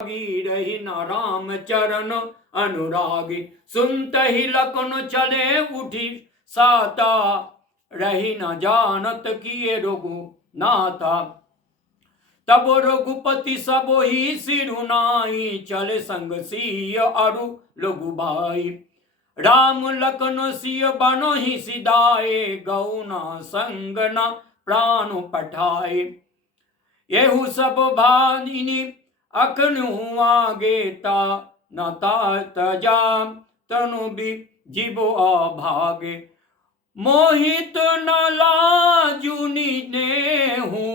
रही न राम चरण अनुरागी। सुनत ही लखन चले उठी साता, रही न जानत किए रघुनाथा। तब रघुपति सब ही सिरुनाई, चले संग सिय अरु लघु भाई। राम लखन सिय बनो ही सिदाए, गौना संग न प्राण पठाए। येहु सब भानिनी अखनु आगे, ता न तजा तनु भी जीवो अभागे। मोहित न लाजुनी नेहु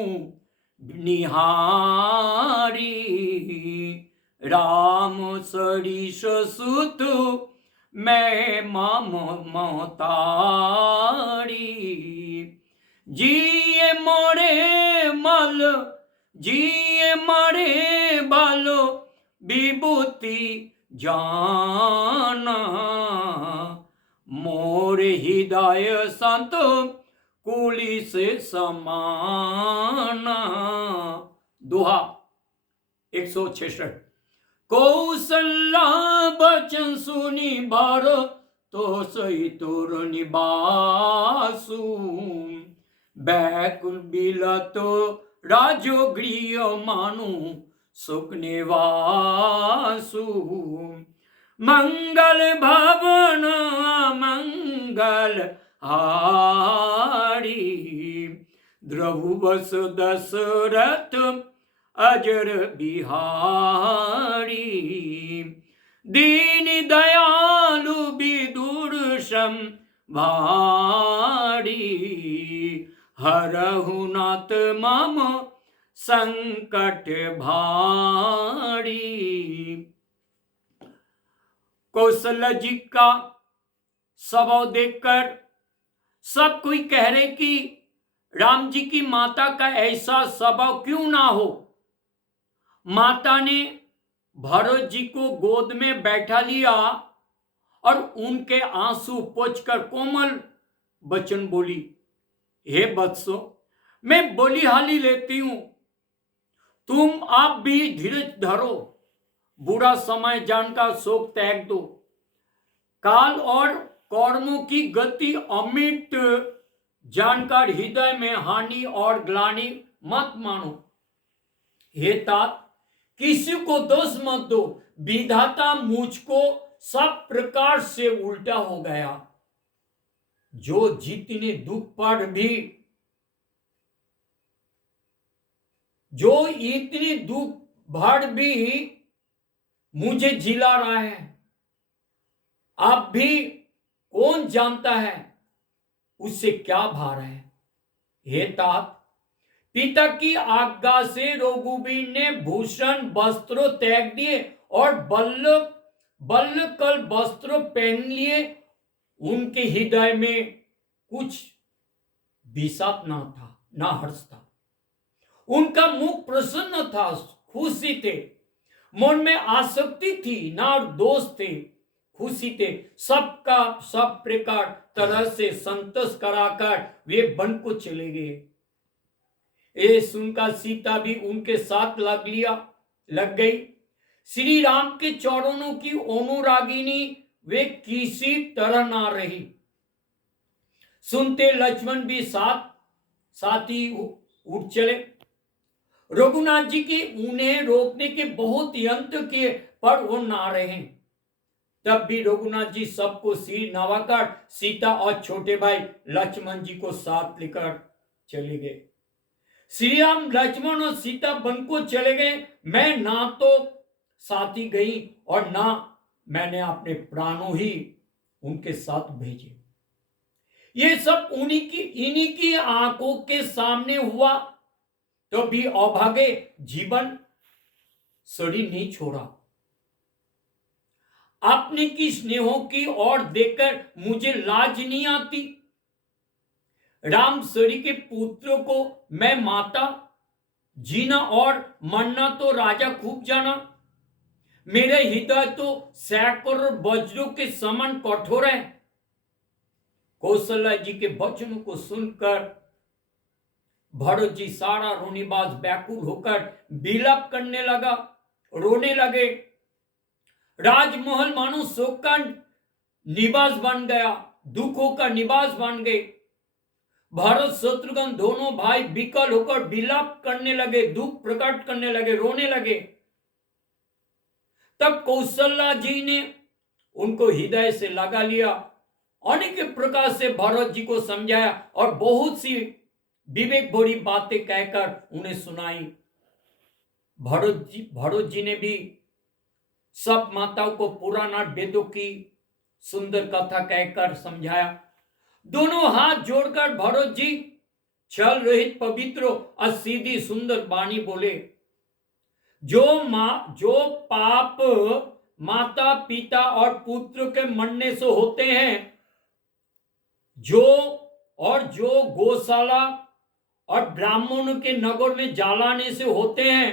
निहारी, राम सरीस सुत मैं मम महतारी। जिए मोरे मल जिए मरे बालो विभूति जाना, मोर हृदय संत कुली से समाना। दोहा 166। कौशल्या बचन सुनी भर, तो सही तोर निबासु। बैकुल बिलतो राजो गृह मानु, सुख निवासु। मंगल भवन मंगल हारी, द्रहु बस दशरथ अजर बिहारी। दीन दयालु विदुर सम भारी, हरहु नाथ मम संकट भारी। कौशल्या जी का स्वभाव देखकर सब कोई कह रहे कि राम जी की माता का ऐसा स्वभाव क्यों ना हो। माता ने भरत जी को गोद में बैठा लिया और उनके आंसू पोंछकर कोमल वचन बोली, हे बत्सो, मैं बलिहाली लेती हूं, तुम आप भी धीरज धरो, बुरा समय जानकर शोक त्याग दो। काल और कर्मों की गति अमिट जानकर हृदय में हानि और ग्लानि मत मानो। हे तात, किसी को दोष मत दो, विधाता मुझको सब प्रकार से उल्टा हो गया। जो जितने दुख पर भी, जो इतनी दुख भर भी मुझे जिला रहा है, आप भी कौन जानता है उससे क्या भार है। हे तात, पिता की आज्ञा से रघुवीर ने भूषण वस्त्र त्याग दिए और बल्ल कल वस्त्र पहन लिए। उनके हृदय में कुछ विषाद ना था, ना हर्ष था। उनका मुख प्रसन्न था, खुशी थे। मन में आसक्ति थी, ना दोष थे, खुशी थे। सबका सब प्रकार तरह से संतोष कराकर वे वन को चले गए। ये सुनकर सीता भी उनके साथ लग गई। श्री राम के चरणों की अनुरागिनी वे किसी तरह ना रही। सुनते लक्ष्मण भी साथी उठ चले। रघुनाथ जी के उन्हें रोकने के बहुत यंत्र किए, पर वो ना रहे। तब भी रघुनाथ जी सबको सिर नवाकर सीता और छोटे भाई लक्ष्मण जी को साथ लेकर चले गए। श्री राम, लक्ष्मण और सीता वन को चले गए। मैं ना तो साथी गई और ना मैंने अपने प्राणों ही उनके साथ भेजे। ये सब इन्हीं की आंखों के सामने हुआ, तो भी अभागे जीवन शरीर नहीं छोड़ा। आपने की स्नेहों की ओर देखकर मुझे लाज नहीं आती। राम सरी के पुत्र को मैं माता, जीना और मरना तो राजा खूब जाना। मेरे हृदय तो सैकड़ों वज्रों के समान कठोर है। कौशल्या जी के वचनों को सुनकर भरत जी सारा रोनीबाज व्याकुल होकर विलाप करने लगा। रोने लगे। राजमहल मानो शोक का निवास बन गया, दुखों का निवास बन गए। भरत शत्रुघ्न दोनों भाई विकल होकर विलाप करने लगे, दुख प्रकट करने लगे, रोने लगे। तब कौशल्या जी ने उनको हृदय से लगा लिया, अनेक प्रकार से भरत जी को समझाया और बहुत सी विवेक भरी बातें कहकर उन्हें सुनाई। भरत जी ने भी सब माताओं को पुराना वेदों की सुंदर कथा कहकर समझाया। दोनों हाथ जोड़कर भरत जी छल रहित पवित्र और सीधी सुंदर वाणी बोले, जो पाप माता पिता और पुत्र के मरने से होते हैं, जो गौशाला और ब्राह्मणों के नगर में जलाने से होते हैं,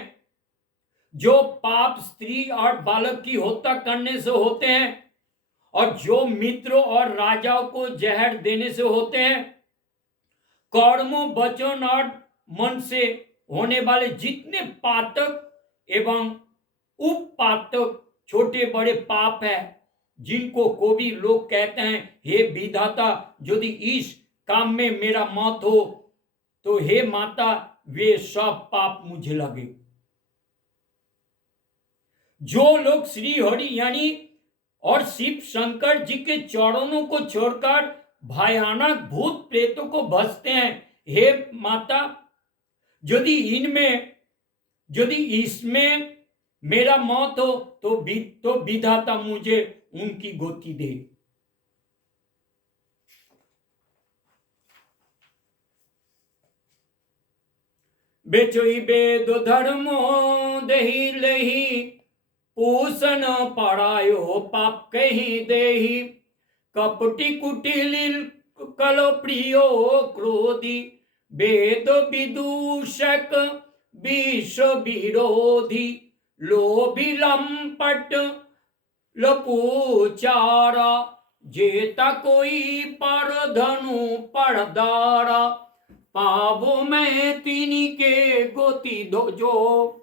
जो पाप स्त्री और बालक की हत्या करने से होते हैं, और जो मित्रों और राजाओं को जहर देने से होते हैं, कर्मों वचन और मन से होने वाले जितने पातक एवं उपपातक छोटे बड़े पाप है, जिनको को भी लोग कहते हैं, हे विधाता, यदि इस काम में मेरा मौत हो तो हे माता, वे सब पाप मुझे लगे। जो लोग श्री हरि यानी और शिव शंकर जी के चरणों को छोड़कर भयानक भूत प्रेतों को भजते हैं, हे माता, यदि इसमें मेरा मौत हो तो विधाता मुझे उनकी गति दे। बेचोई वेद धर्मो देहि लेहि, पूसन परायो पाप कही देहि, कपटी कुटिल कलो प्रियो क्रोधी, वेद विदूषक विश्व विरोधी, लोभी लंपट लपूचारा, जेता कोई पर धनु परदारा, पावो में तिनी के गोती दो जो,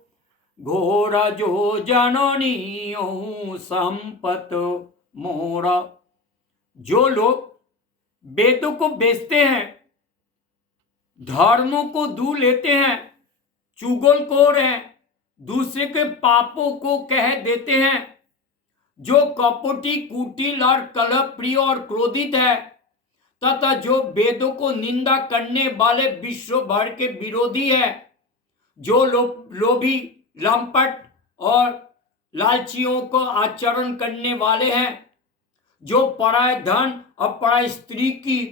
घोरा जो जननी संपत मोरा। जो लोग वेदों को बेचते हैं, धर्मों को दूर लेते हैं, चुगलखोर हैं, दूसरे के पापों को कह देते हैं, जो कपटी कुटिल और कलहप्रिय और क्रोधित है, तथा जो वेदों को निंदा करने वाले विश्व भर के विरोधी है, जो लोभी लंपट और लालचियों को आचरण करने वाले हैं, जो पराय धन और पराय स्त्री की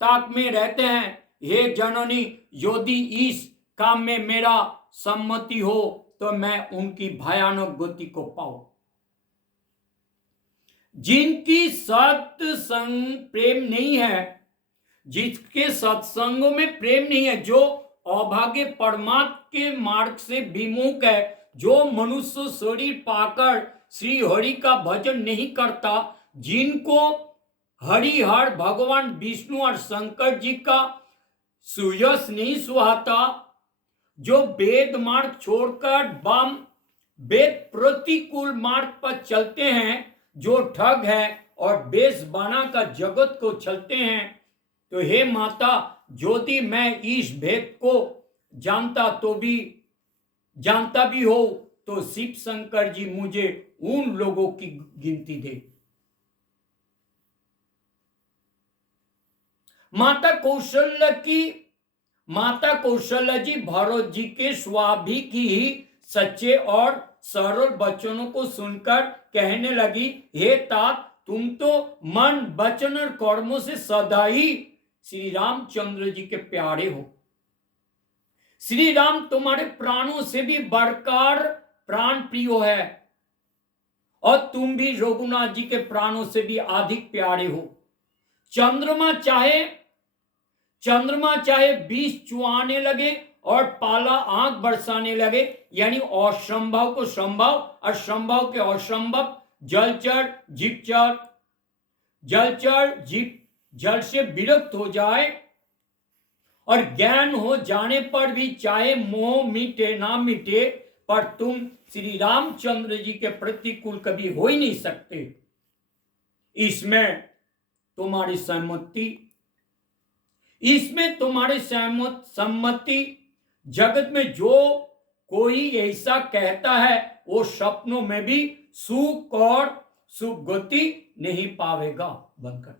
ताक में रहते हैं, हे जननी, यदि इस काम में मेरा सम्मति हो तो मैं उनकी भयानक गति को पाऊं। जिनकी सत्संग प्रेम नहीं है, जिसके सत्संगों में प्रेम नहीं है, जो अभागे परमात्मा के मार्ग से विमुख है, जो मनुष्य शरीर पाकर श्री हरि का भजन नहीं करता, जिनको हरिहर भगवान विष्णु और शंकर जी का सुयश नहीं सुहाता, जो वेद मार्ग छोड़कर वाम वेद प्रतिकूल मार्ग पर चलते हैं, जो ठग है और बेस बनाकर जगत को चलते हैं, तो हे माता, यदि मैं इस भेद को जानता भी हो तो शिव शंकर जी मुझे उन लोगों की गिनती दे। माता कौशल्या जी भरत जी के स्वाभाविक ही सच्चे और सरल वचनों को सुनकर कहने लगी, हे तात, तुम तो मन वचन और कर्मों से सदा ही श्री रामचंद्र जी के प्यारे हो। श्री राम तुम्हारे प्राणों से भी बढ़कर प्राण प्रिय है, और तुम भी रघुनाथ जी के प्राणों से भी अधिक प्यारे हो। चंद्रमा चाहे विष चुआने लगे और पाला आंख बरसाने लगे, यानी असंभव को संभव और संभव के असंभव, जलचर जीव जल से विरक्त हो जाए और ज्ञान हो जाने पर भी चाहे मोह मिटे ना मिटे, पर तुम श्री रामचंद्र जी के प्रतिकूल कभी हो ही नहीं सकते। इसमें तुम्हारी सहमति, इसमें तुम्हारी सम्मति। जगत में जो कोई ऐसा कहता है वो सपनों में भी सुख और सुगति नहीं पावेगा। बंद कर।